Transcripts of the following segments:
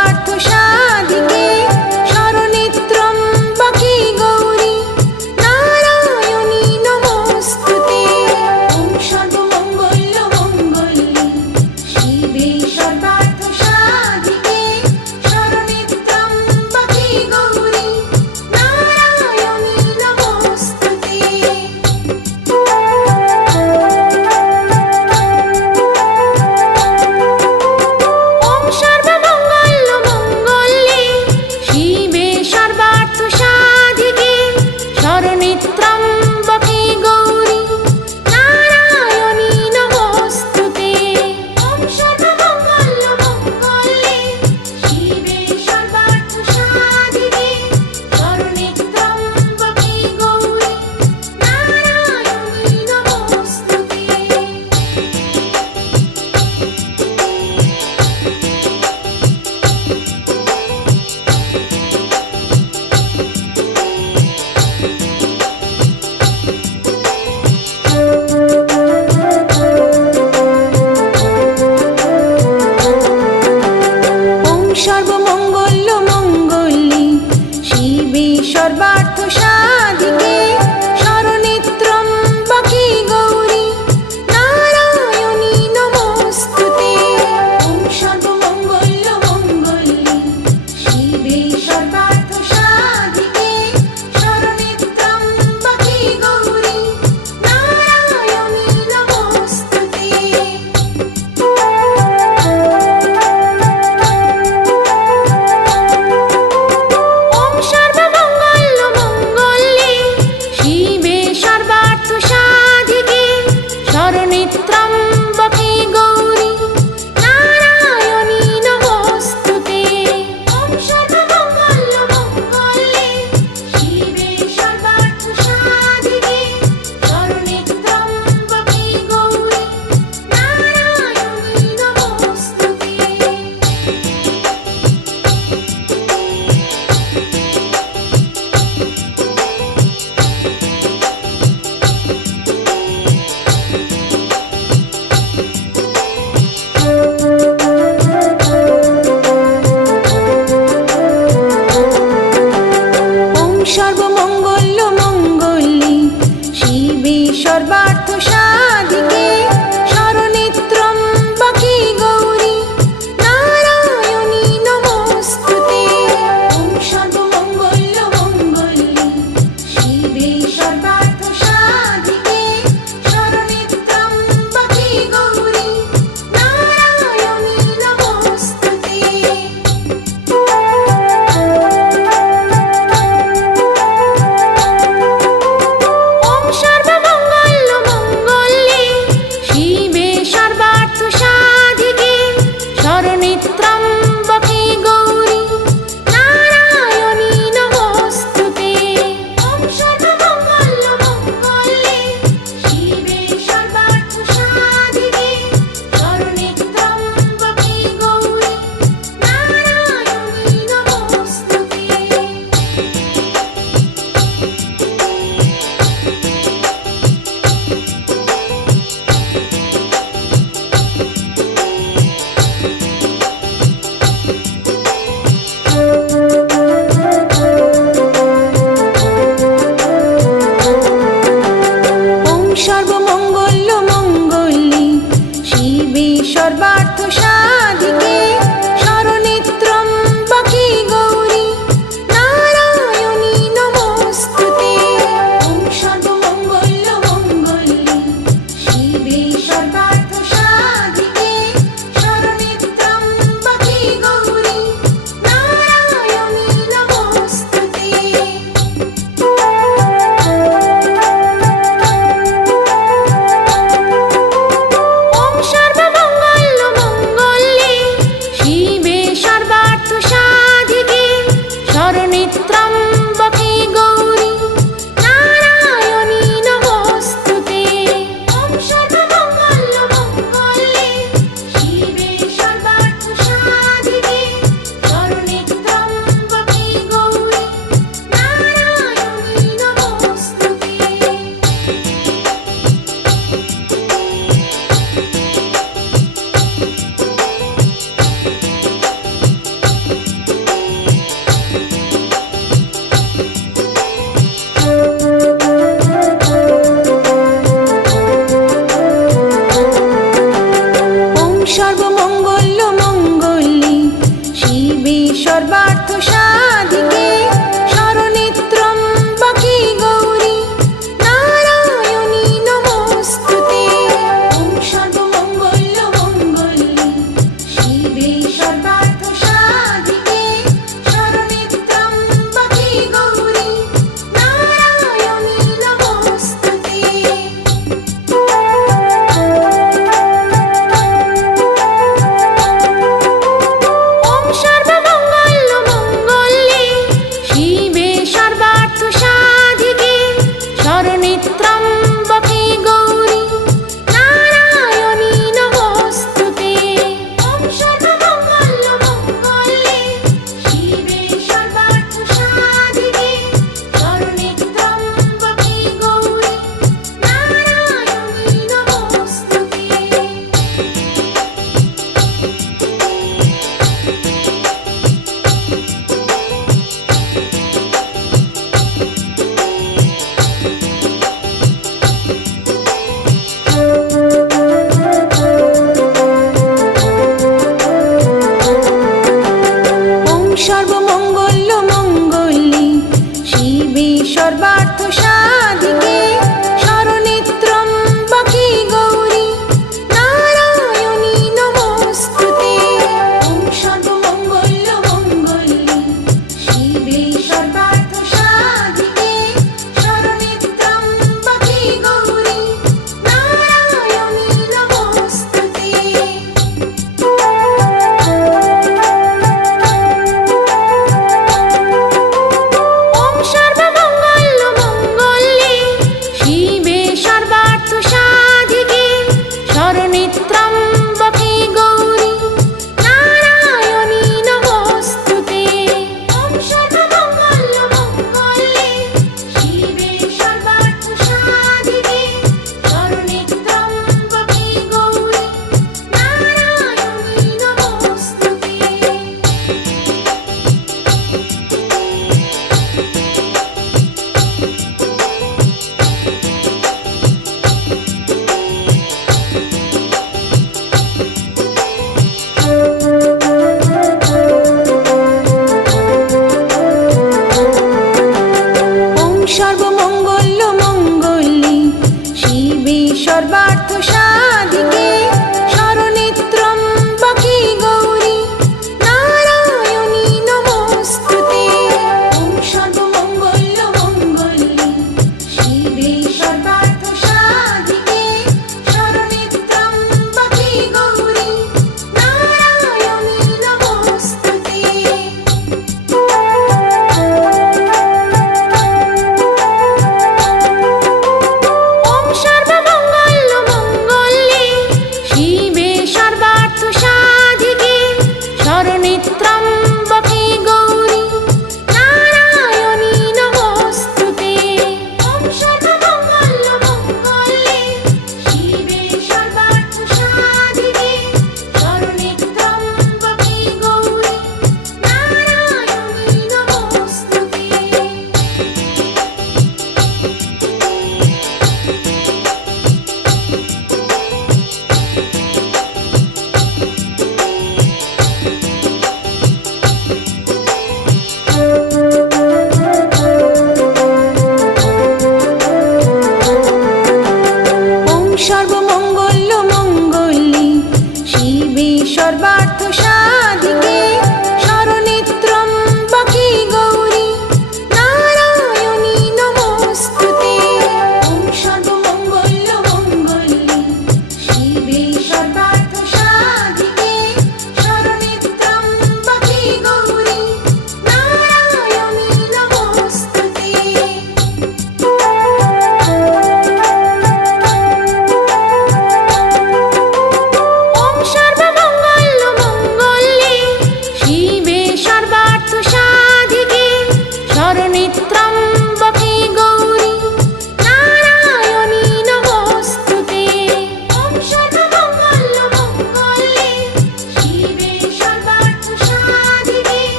সর্বার্থ সাধিকে শরণে ত্র্যম্বকে গৌরী নারায়ণী নমস্তুতে। ওম সর্বমঙ্গল মঙ্গলে শিবে সর্বার্থ সাধিকে শরণে ত্র্যম্বকে গৌরী নারায়ণী নমস্তুতে। ওম সর্বমঙ্গল মঙ্গলে শিবে সর্বার্থ সাধিকে শরণে ত্র্যম্বকে গৌরী নারায়ণী নমস্তুতে। ওম সর্বমঙ্গল মঙ্গলে শিবে সর্বার্থ সাধিকে শরণে ত্র্যম্বকে গৌরী নারায়ণী নমস্তুতে। ওম সর্বমঙ্গল মঙ্গলে শিবে সর্বার্থ সাধিকে শরণে ত্র্যম্বকে গৌরী নারায়ণী নমস্তুতে। ওম সর্বমঙ্গল মঙ্গলে শিবে সর্বার্থ সাধিকে শরণে ত্র্যম্বকে গৌরী নারায়ণী নমস্তুতে। ওম সর্বমঙ্গল সর্বার্থ সাধিকে শরণেত্রম্বকে গৌরী নারায়ণী নমস্তুতে। ওম সর্বমঙ্গল মঙ্গলে শিবে সর্বার্থ সাধিকে শরণেত্রম্বকে গৌরী নারায়ণী নমস্তুতে। ওম সর্বমঙ্গল মঙ্গলে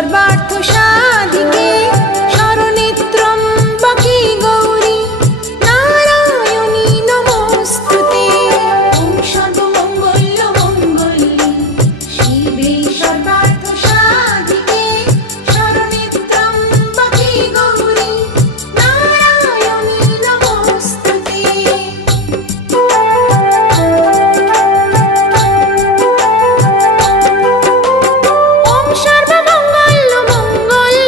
সর্বার্থ সাধিকে শরণে ত্র্যম্বকে গৌরী নারায়ণী নমস্তুতে। ওম সর্বমঙ্গল মঙ্গলে শিবে সর্বার্থ সাধিকে শরণে ত্র্যম্বকে গৌরী নারায়ণী নমস্তুতে। ওম সর্বমঙ্গল মঙ্গলে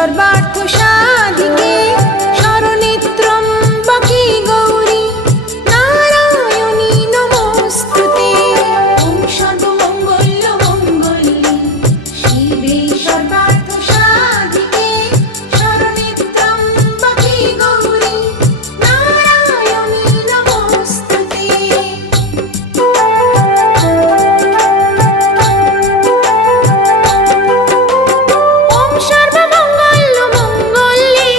সর্বার্থ সাধিকে শরণেত্রম্বকে গৌরী নারায়ণী নমস্তুতে। ওম সর্বমঙ্গল মঙ্গলে শিবে সর্বার্থ সাধিকে শরণেত্রম্বকে গৌরী নারায়ণী নমস্তুতে। ওম সর্বমঙ্গল মঙ্গলে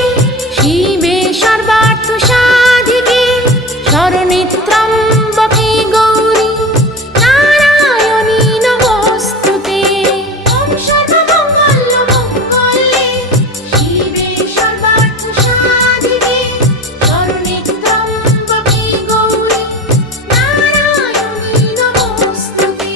শিবে সর্বার্থ সাধিকে শরণেত্রম্বকে গৌরী নারায়ণী নমস্তুতে। ওম সর্বমঙ্গল মঙ্গলে শিবে সর্বার্থ সাধিকে শরণেত্রম্বকে গৌরী নারায়ণী নমস্তুতে।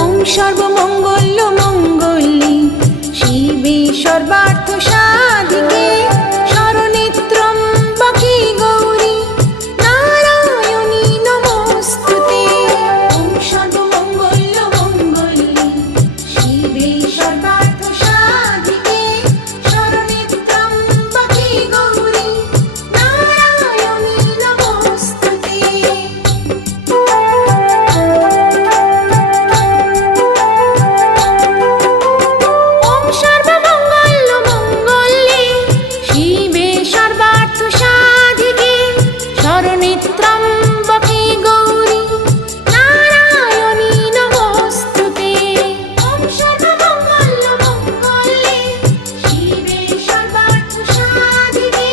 ওম সর্বমঙ্গল মঙ্গলে শিবে সর্বার্থ সাধিকে শরণেত্রম্বকে গৌরী নারায়ণী নমস্তুতে। ওম সর্বমঙ্গল মঙ্গলে শিবে সর্বার্থ সাধিকে শরণেত্রম্বকে গৌরী নারায়ণী নমস্তুতে। ওম সর্বমঙ্গল মঙ্গলে শিবে সর্বার্থ সাধিকে শরণেত্রম্বকে গৌরী নারায়ণী নমস্তুতে। ওম সর্বমঙ্গল মঙ্গলে শিবে সর্বার্থ সাধিকে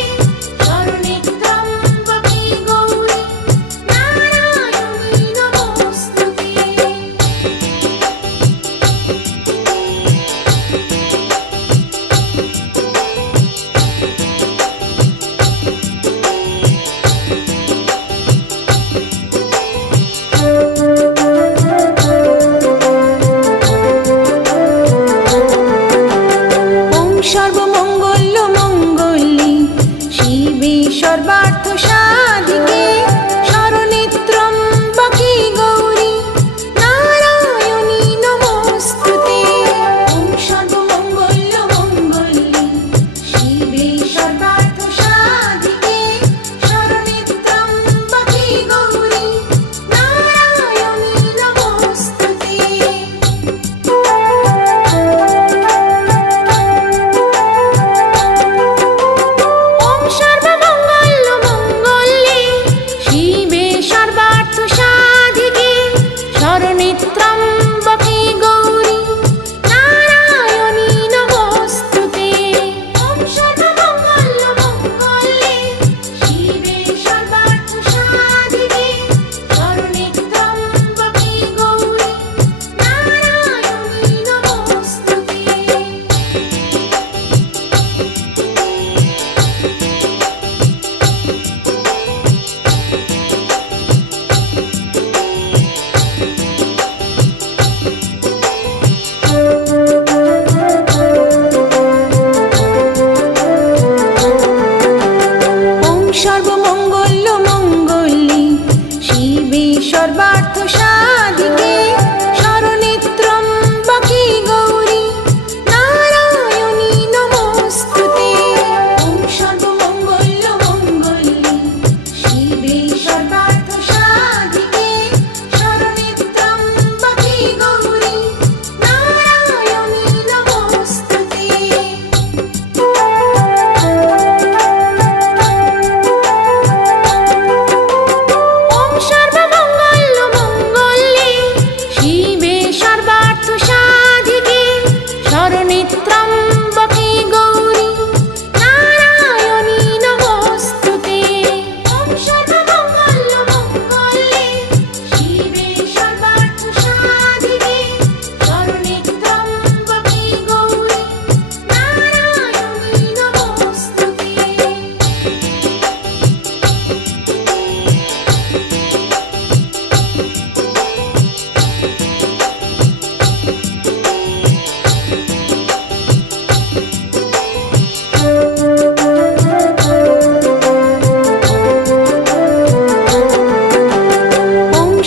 শরণেত্রম্বকে গৌরী নারায়ণী নমস্তুতে। ওম সর্বমঙ্গল মঙ্গলে শিবে সর্বার্থ সাধিকে শরণেত্রম্বকে গৌরী নারায়ণী নমস্তুতে। ওম সর্বমঙ্গল মঙ্গলে শিবে সর্বার্থ সাধিকে শরণেত্রম্বকে গৌরী নারায়ণী নমস্তুতে। ওম সর্বমঙ্গল মঙ্গলে শিবে সর্বার্থ সাধিকে শরণেত্রম্বকে গৌরী নারায়ণী নমস্তুতে। ওম সর্বমঙ্গল মঙ্গলে শিবে সর্বার্থ সাধিকে শরণেত্রম্বকে গৌরী নারায়ণী নমস্তুতে। ওম সর্বমঙ্গল মঙ্গলে শিবে সর্বার্থ সাধিকে শরণেত্রম্বকে গৌরী নারায়ণী নমস্তুতে। ওম সর্বমঙ্গল মঙ্গলে শিবে সর্বার্থ সাধিকে শরণেত্রম্বকে গৌরী নারায়ণী নমস্তুতে। ওম সর্বমঙ্গল মঙ্গলে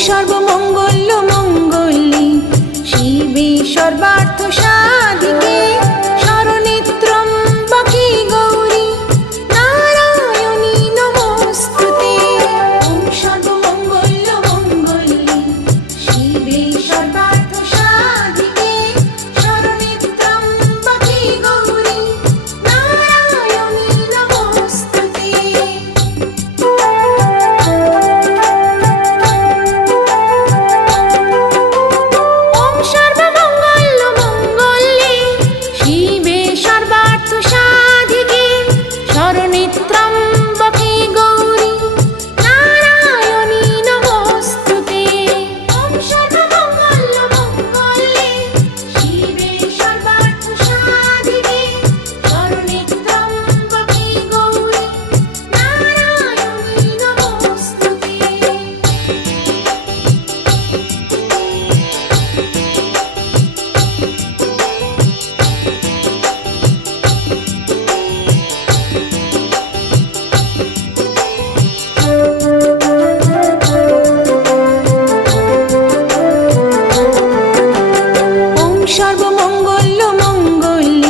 সর্বমঙ্গল মঙ্গলে শিবে সর্বার্থ সাধিকে শরণে ত্র্যম্বকে গৌরী নারায়ণী নমস্তুতে। ওম সর্বমঙ্গল মঙ্গলে শিবে সর্বার্থ সাধিকে শরণে ত্র্যম্বকে গৌরী নারায়ণী নমস্তুতে। সর্বমঙ্গল মঙ্গলে শিবে সর্বার্থ সাধিকে শরণে ত্র্যম্বকে গৌরী নারায়ণী নমস্তুতে। ওম সর্বমঙ্গল মঙ্গলে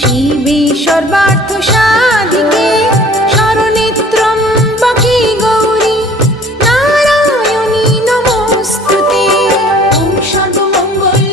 শিবে সর্বার্থ সাধিকে শরণে ত্র্যম্বকে গৌরী নারায়ণী নমস্তুতে। সর্বমঙ্গল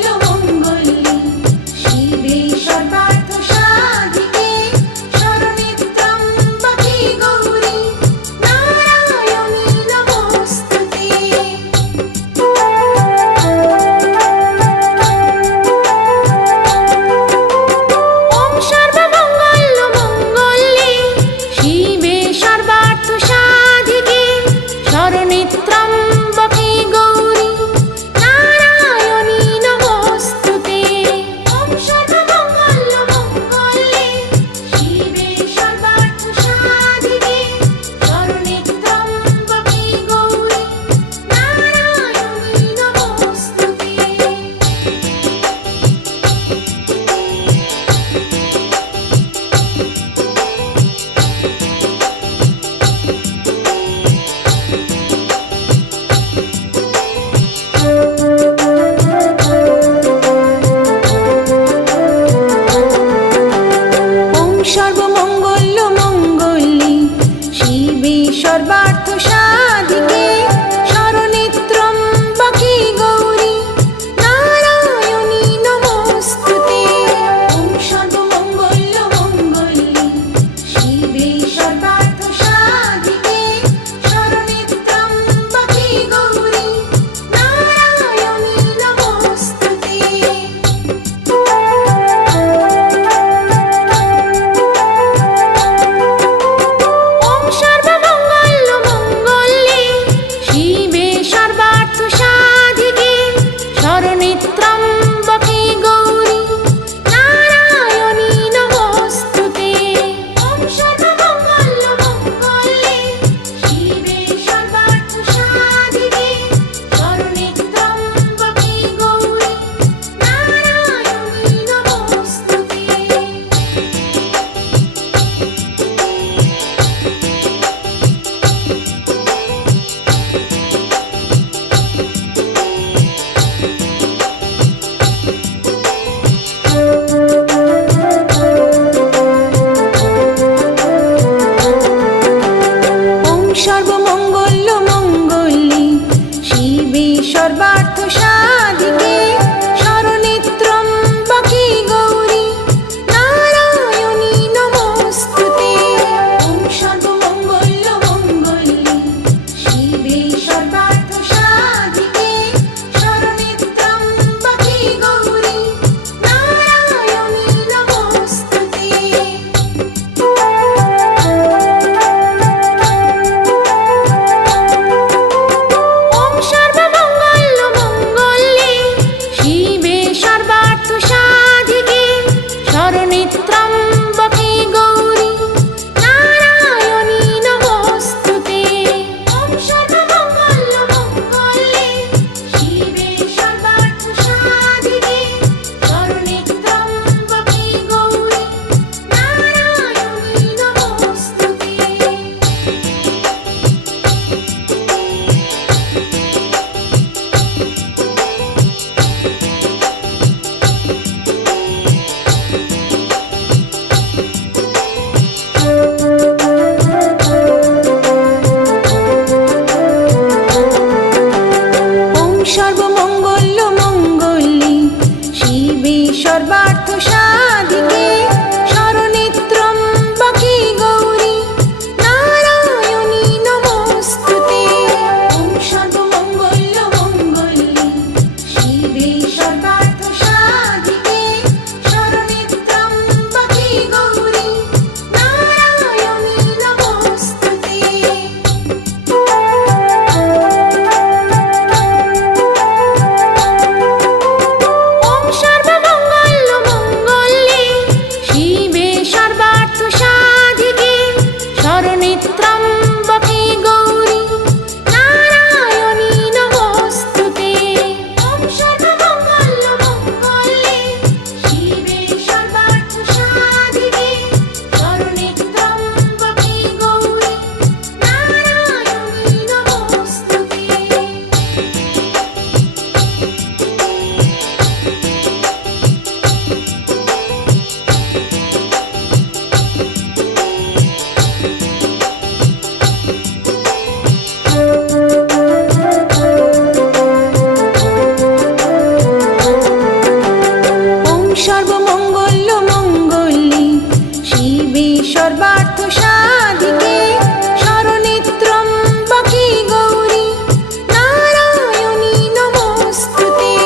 মঙ্গলে শিবে সর্বার্থ সাধিকে শরণে ত্র্যম্বকে গৌরী নারায়ণী নমস্তুতে। ওম সর্বমঙ্গল মঙ্গলে শিবে সর্বার্থ সাধিকে শরণে ত্র্যম্বকে গৌরী নারায়ণী নমস্তুতে। সর্বমঙ্গল মঙ্গলে শিবে সর্বার্থ সাধিকে শরণে ত্র্যম্বকে গৌরী নারায়ণী নমস্তুতে। ওম সর্বমঙ্গল মঙ্গলে শিবে সর্বার্থ সাধিকে শরণে ত্র্যম্বকে গৌরী নারায়ণী নমস্তুতে। সর্বমঙ্গল মঙ্গলে সর্বমঙ্গল মঙ্গলে শিবে সর্বার্থ সাধিকে শরণেত্রম্বকে গৌরী নারায়ণী নমস্তুতে। ওম সর্বমঙ্গল মঙ্গলে শিবে সর্বার্থ সাধিকে শরণেত্রম্বকে গৌরী নারায়ণী নমস্তুতে। সর্বমঙ্গল মঙ্গলে শিবে সর্বার্থ সাধিকে শরণেত্রম্বকে গৌরী নারায়ণী নমস্তুতে। ওম সর্বমঙ্গল মঙ্গলে শিবে সর্বার্থ সাধিকে শরণেত্রম্বকে গৌরী নারায়ণী নমস্তুতে।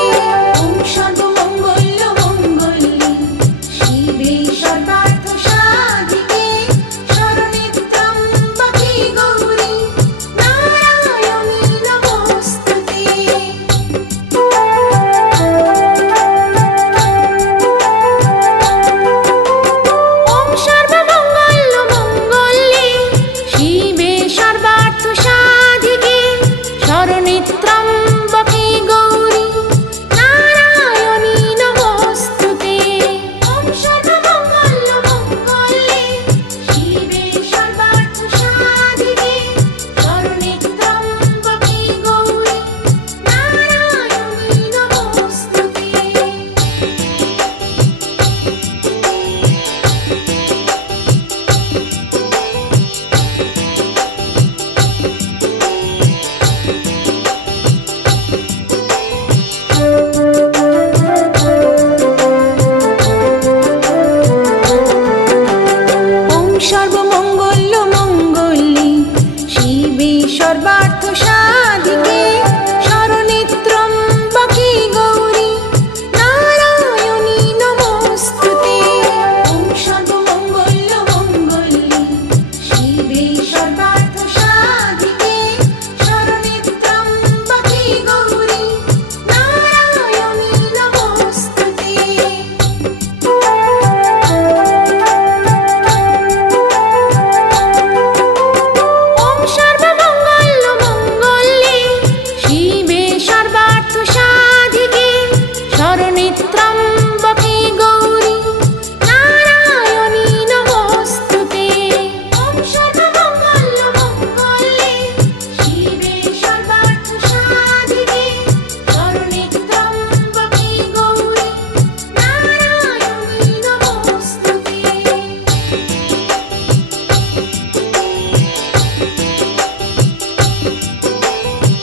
সর্বমঙ্গল মঙ্গলে শিবে সর্বার্থ সাধিকে শরণেত্রম্বকে গৌরী নারায়ণী নমস্তুতে। ওম সর্বমঙ্গল মঙ্গলে শিবে সর্বার্থ সাধিকে শরণেত্রম্বকে গৌরী নারায়ণী নমস্তুতে।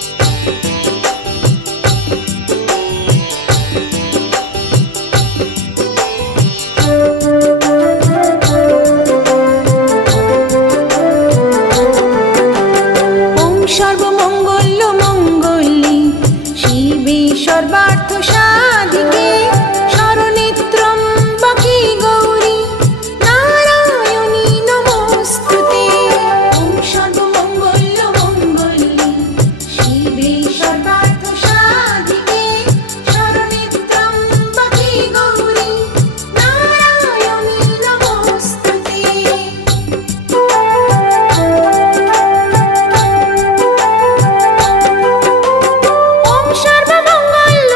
সর্বমঙ্গল মঙ্গলে শিবে সর্বার্থ সাধিকে শরণেত্রম্বকে গৌরী নারায়ণী নমস্তুতে। ওম সর্বমঙ্গল মঙ্গলে শিবে সর্বার্থ সাধিকে শরণেত্রম্বকে গৌরী নারায়ণী নমস্তুতে। সর্বমঙ্গল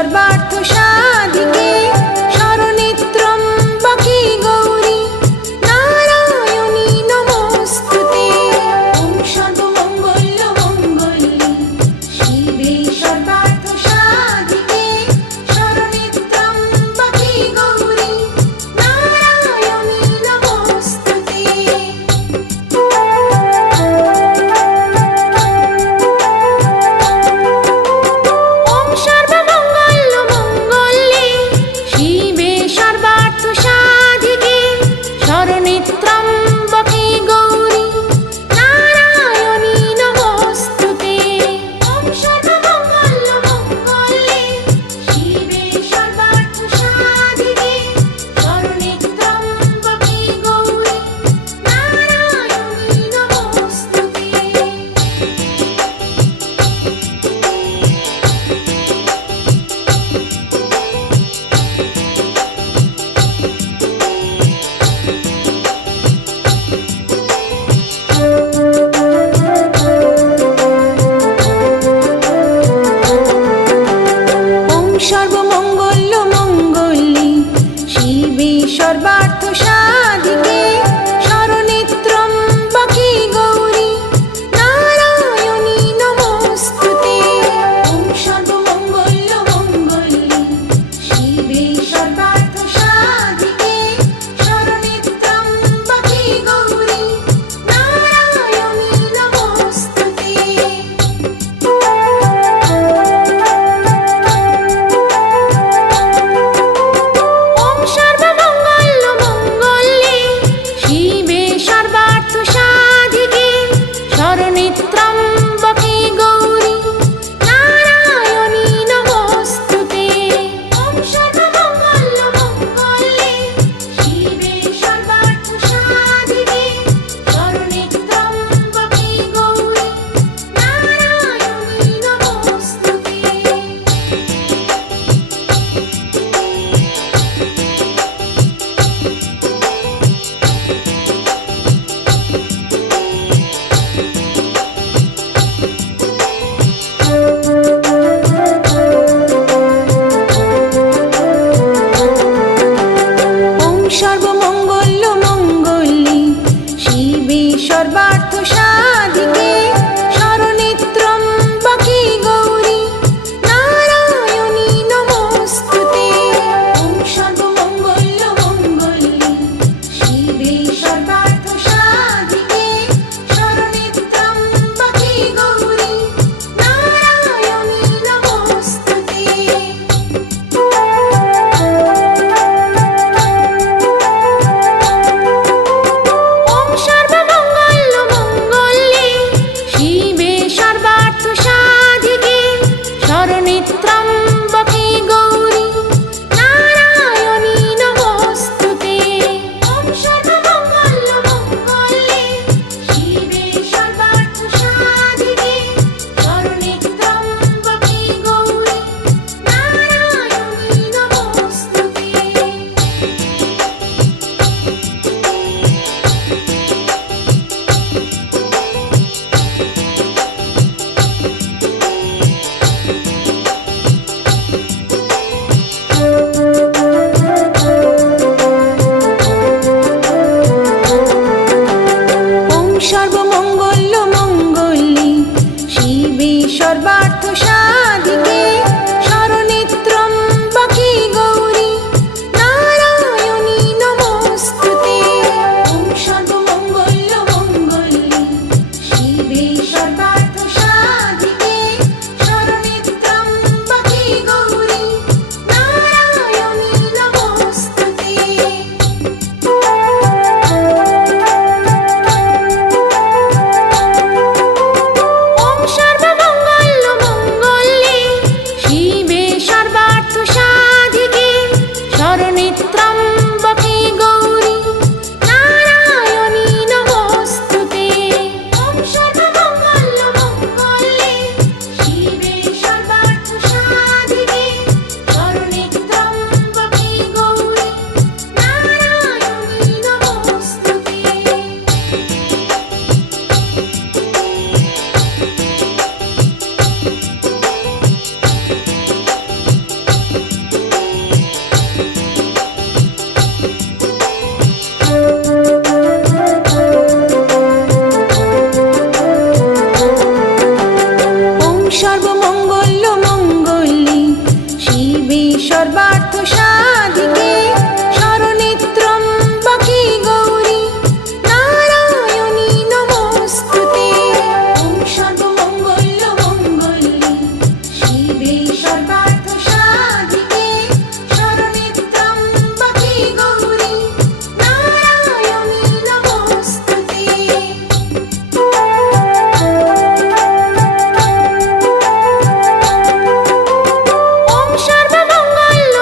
সর্বার্থ সাধিকে শরণেত্রম্বকে গৌরী নারায়ণী নমস্তুতে। ওম সর্বমঙ্গল মঙ্গলে শিবে সর্বার্থ সাধিকে শরণেত্রম্বকে গৌরী নারায়ণী নমস্তুতে। ওম সর্বমঙ্গল মঙ্গলে শিবে সর্বার্থ সাধিকে শরণেত্রম্বকে গৌরী নারায়ণী নমস্তুতে। ওম সর্বমঙ্গল মঙ্গলে শিবে সর্বার্থ সাধিকে শরণেত্রম্বকে গৌরী নারায়ণী নমস্তুতে। ওম সর্বমঙ্গল মঙ্গলে শিবে সর্বার্থ সাধিকে শরণেত্রম্বকে গৌরী নারায়ণী নমস্তুতে। ওম সর্বমঙ্গল মঙ্গলে শিবে সর্বার্থ সাধিকে শরণেত্রম্বকে গৌরী নারায়ণী নমস্তুতে। ওম সর্বমঙ্গল মঙ্গলে শিবে সর্বার্থ সাধিকে শরণেত্রম্বকে গৌরী নারায়ণী নমস্তুতে। ওম সর্বমঙ্গল মঙ্গলে শিবে সর্বার্থ সাধিকে শরণেত্রম্বকে গৌরী নারায়ণী নমস্তুতে। ওম সর্বমঙ্গল মঙ্গলে শিবে সর্বার্থ সাধিকে শরণেত্রম্বকে গৌরী নারায়ণী নমস্তুতে। ওম সর্বমঙ্গল মঙ্গলে শিবে সর্বার্থ সাধিকে শরণেত্রম্বকে গৌরী নারায়ণী নমস্তুতে। ওম সর্বমঙ্গল মঙ্গলে শিবে সর্বার্থ সাধিকে শরণেত্রম্বকে গৌরী নারায়ণী নমস্তুতে। ওম সর্বমঙ্গল মঙ্গলে শিবে সর্বার্থ সাধিকে শরণেত্রম্বকে গৌরী নারায়ণী নমস্তুতে। সর্বার্থ সাধিকে শরণে ত্র্যম্বকে গৌরী নারায়ণী নমস্তুতে। ওম সর্বমঙ্গল মঙ্গলে শিবে সর্বার্থ সাধিকে শরণে ত্র্যম্বকে গৌরী নারায়ণী নমস্তুতে। ওম সর্বমঙ্গল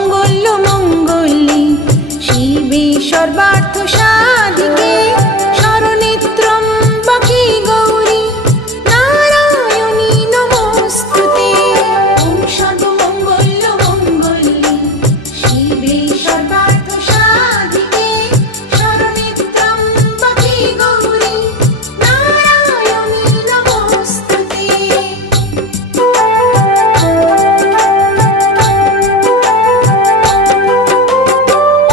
সর্বমঙ্গল মঙ্গলে শিবে সর্বার্থ সাধিকে শরণে ত্র্যম্বকে গৌরী নারায়ণী নমস্তুতে। ওম সর্বমঙ্গল মঙ্গলে শিবে সর্বার্থ সাধিকে শরণে ত্র্যম্বকে গৌরী নারায়ণী নমস্তুতে।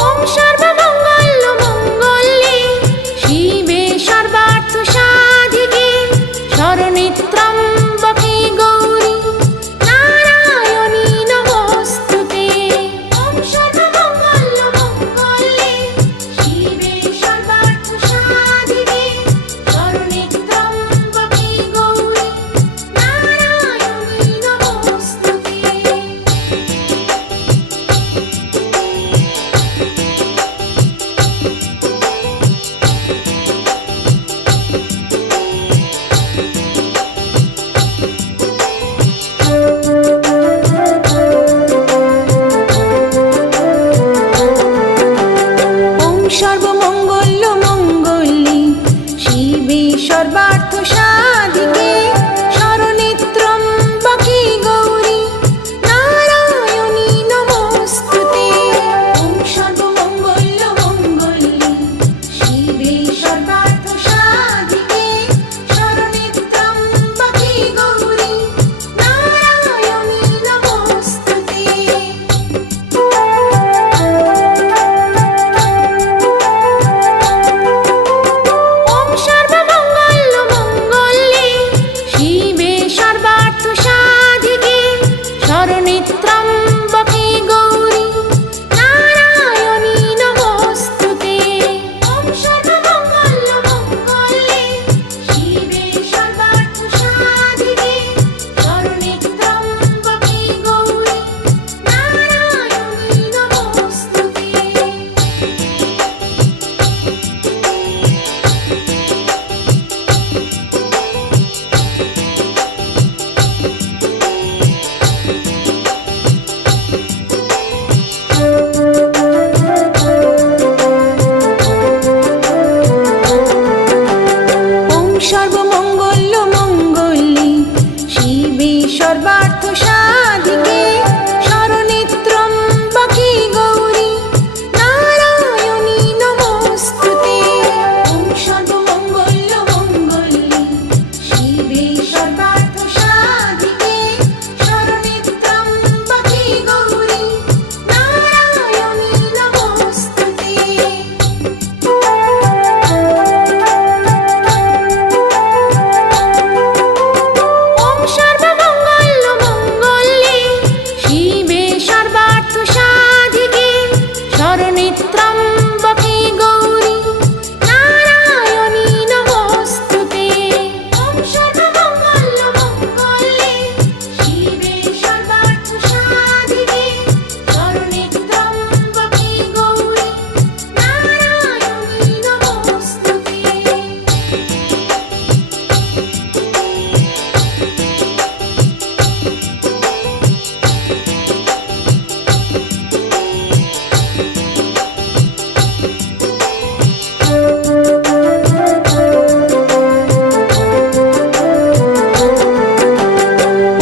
ওম সর্বমঙ্গল মঙ্গলে শিবে সর্বার্থ সাধিকে শরণে ত্র্যম্বকে গৌরী নারায়ণী নমস্তুতে। ওম সর্বমঙ্গল মঙ্গলে শিবে সর্বার্থ সাধিকে শরণে ত্র্যম্বকে গৌরী নারায়ণী নমস্তুতে। ওম সর্বমঙ্গল মঙ্গলে শিবে সর্বার্থ সাধিকে শরণে ত্র্যম্বকে গৌরী নারায়ণী নমস্তুতে। ওম সর্বমঙ্গল মঙ্গলে শিবে সর্বার্থ সাধিকে শরণে ত্র্যম্বকে গৌরী নারায়ণী নমস্তুতে। ওম সর্বমঙ্গল মঙ্গলে শিবে সর্বার্থ সাধিকে শরণে ত্র্যম্বকে গৌরী নারায়ণী নমস্তুতে। ওম সর্বমঙ্গল মঙ্গলে শিবে সর্বার্থ সাধিকে শরণে ত্র্যম্বকে গৌরী নারায়ণী নমস্তুতে। ওম সর্বমঙ্গল মঙ্গলে শিবে সর্বার্থ সাধিকে শরণে ত্র্যম্বকে গৌরী নারায়ণী নমস্তুতে। ওম সর্বমঙ্গল মঙ্গলে শিবে সর্বার্থ সাধিকে শরণে ত্র্যম্বকে গৌরী নারায়ণী নমস্তুতে। ওম সর্বমঙ্গল মঙ্গলে শিবে সর্বার্থ সাধিকে শরণে ত্র্যম্বকে গৌরী নারায়ণী নমস্তুতে। ওম সর্বমঙ্গল মঙ্গলে শিবে সর্বার্থ সাধিকে শরণে ত্র্যম্বকে গৌরী নারায়ণী নমস্তুতে।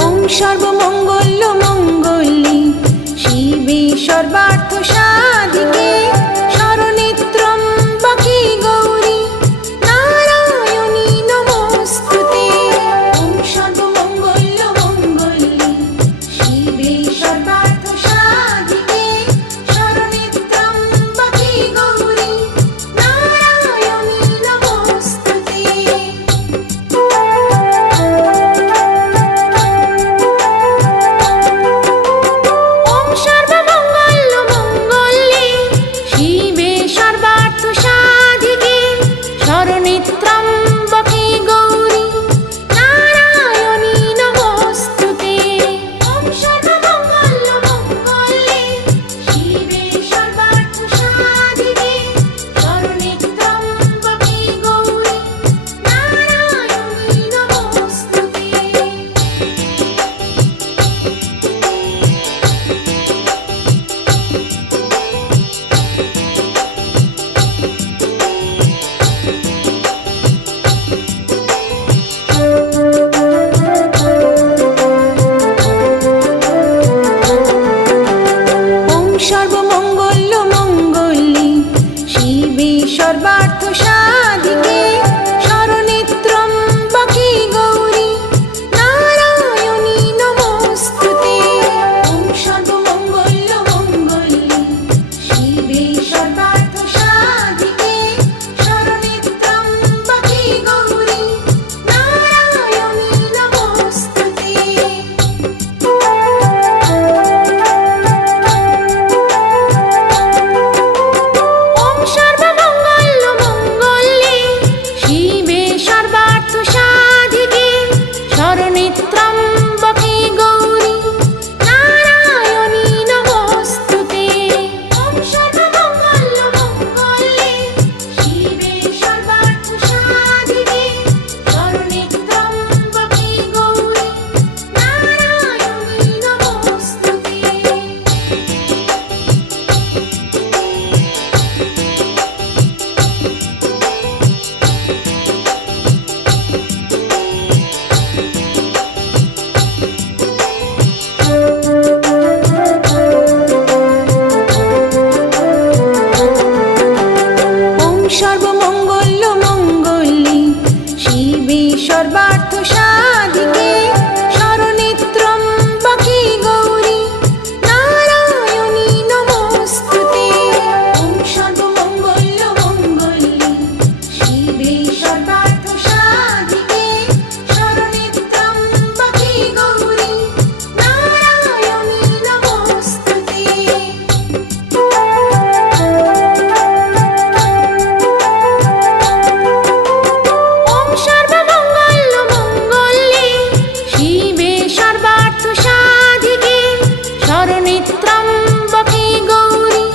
ওম সর্বমঙ্গল মঙ্গলে শিবে সর্বার্থ সাধিকে শরণে ত্র্যম্বকে গৌরী নারায়ণী নমস্তুতে। ওম সর্বমঙ্গল মঙ্গলে শিবে সর্বার্থ সাধিকে শরণে ত্র্যম্বকে গৌরী নারায়ণী নমস্তুতে। ওম সর্বমঙ্গল মঙ্গলে সর্বমঙ্গল মঙ্গলে শিবে সর্বার্থ সাধিকে শরণে ত্র্যম্বকে গৌরী নারায়ণী নমস্তুতে। ওম সর্বমঙ্গল মঙ্গলে শিবে সর্বার্থ সাধিকে শরণে ত্র্যম্বকে গৌরী নারায়ণী নমস্তুতে। ওম সর্বমঙ্গল মঙ্গলে শিবে সর্বার্থ সাধিকে শরণে ত্র্যম্বকে গৌরী নারায়ণী নমস্তুতে। ওম সর্বমঙ্গল মঙ্গলে শিবে সর্বার্থ সাধিকে শরণে ত্র্যম্বকে গৌরী নারায়ণী নমস্তুতে। ওম সর্বমঙ্গল মঙ্গলে শিবে সর্বার্থ সাধিকে শরণে ত্র্যম্বকে গৌরী নারায়ণী নমস্তুতে। ওম সর্বমঙ্গল মঙ্গলে শিবে সর্বার্থ সাধিকে শরণে ত্র্যম্বকে গৌরী নারায়ণী নমস্তুতে। ওম সর্বমঙ্গল মঙ্গলে শিবে সর্বার্থ সাধিকে শরণে ত্র্যম্বকে গৌরী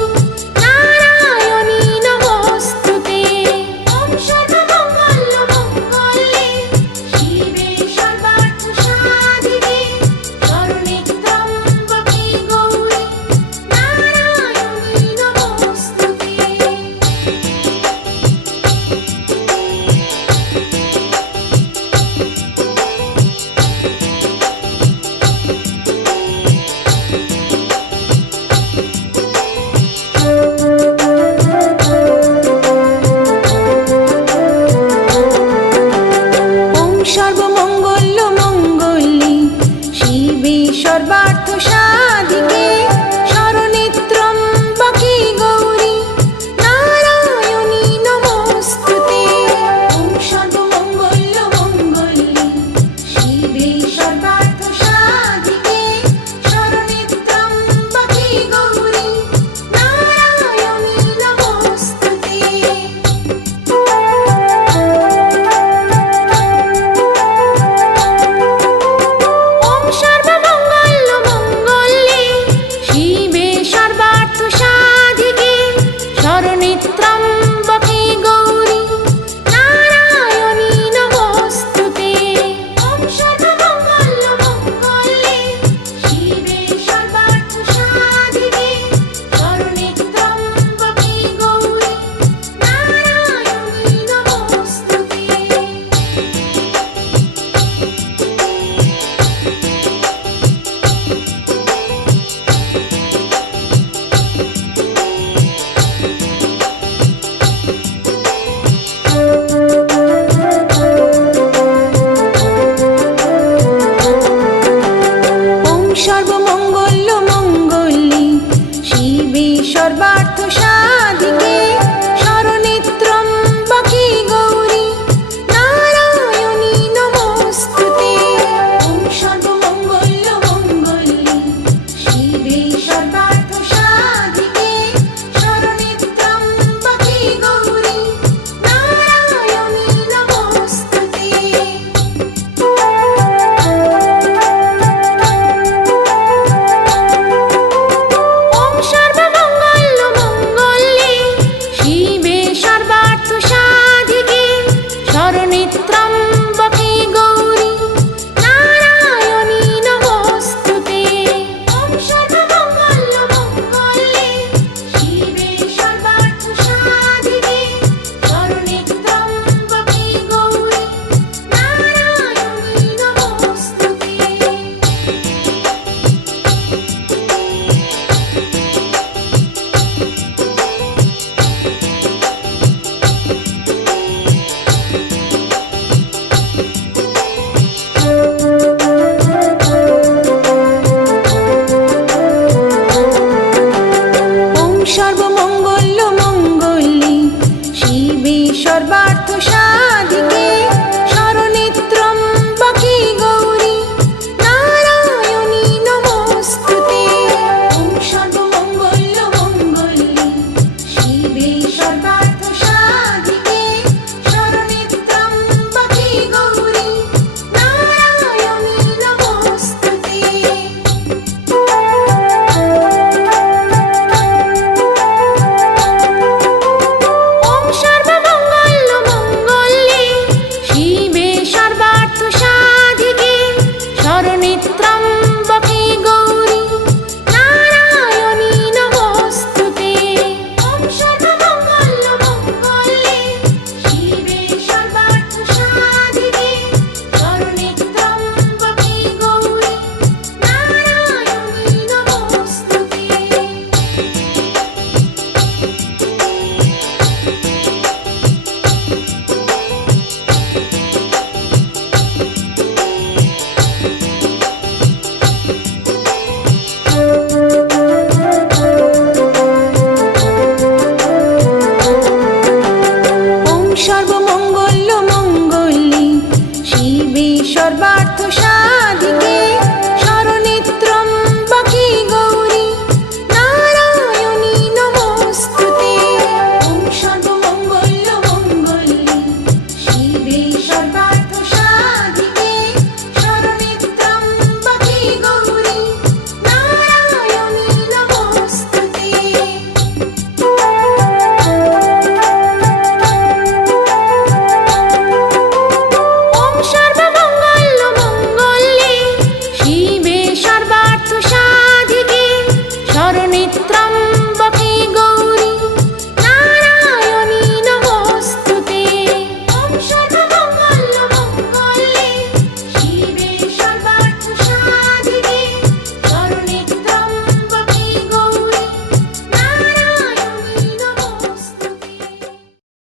নারায়ণী নমস্তুতে। ওম সর্বমঙ্গল মঙ্গলে শিবে সর্বার্থ সাধিকে শরণে ত্র্যম্বকে গৌরী নারায়ণী নমস্তুতে। ওম সর্বমঙ্গল মঙ্গলে শিবে সর্বার্থ সাধিকে শরণে ত্র্যম্বকে গৌরী নারায়ণী নমস্তুতে। ওম সর্বমঙ্গল মঙ্গলে শিবে সর্বার্থ সাধিকে শরণে ত্র্যম্বকে গৌরী নারায়ণী নমস্তুতে। ওম সর্বমঙ্গল মঙ্গলে শিবে সর্বার্থ সাধিকে শরণে ত্র্যম্বকে গৌরী নারায়ণী নমস্তুতে। ওম সর্বমঙ্গল মঙ্গলে শিবে সর্বার্থ সাধিকে শরণে ত্র্যম্বকে গৌরী নারায়ণী নমস্তুতে। ওম সর্বমঙ্গল মঙ্গলে শিবে সর্বার্থ সাধিকে শরণে ত্র্যম্বকে গৌরী নারায়ণী নমস্তুতে। ওম সর্বমঙ্গল মঙ্গলে শিবে সর্বার্থ সাধিকে শরণে ত্র্যম্বকে গৌরী নারায়ণী নমস্তুতে। ওম সর্বমঙ্গল মঙ্গলে সর্বমঙ্গল মঙ্গলে শিবে সর্বার্থ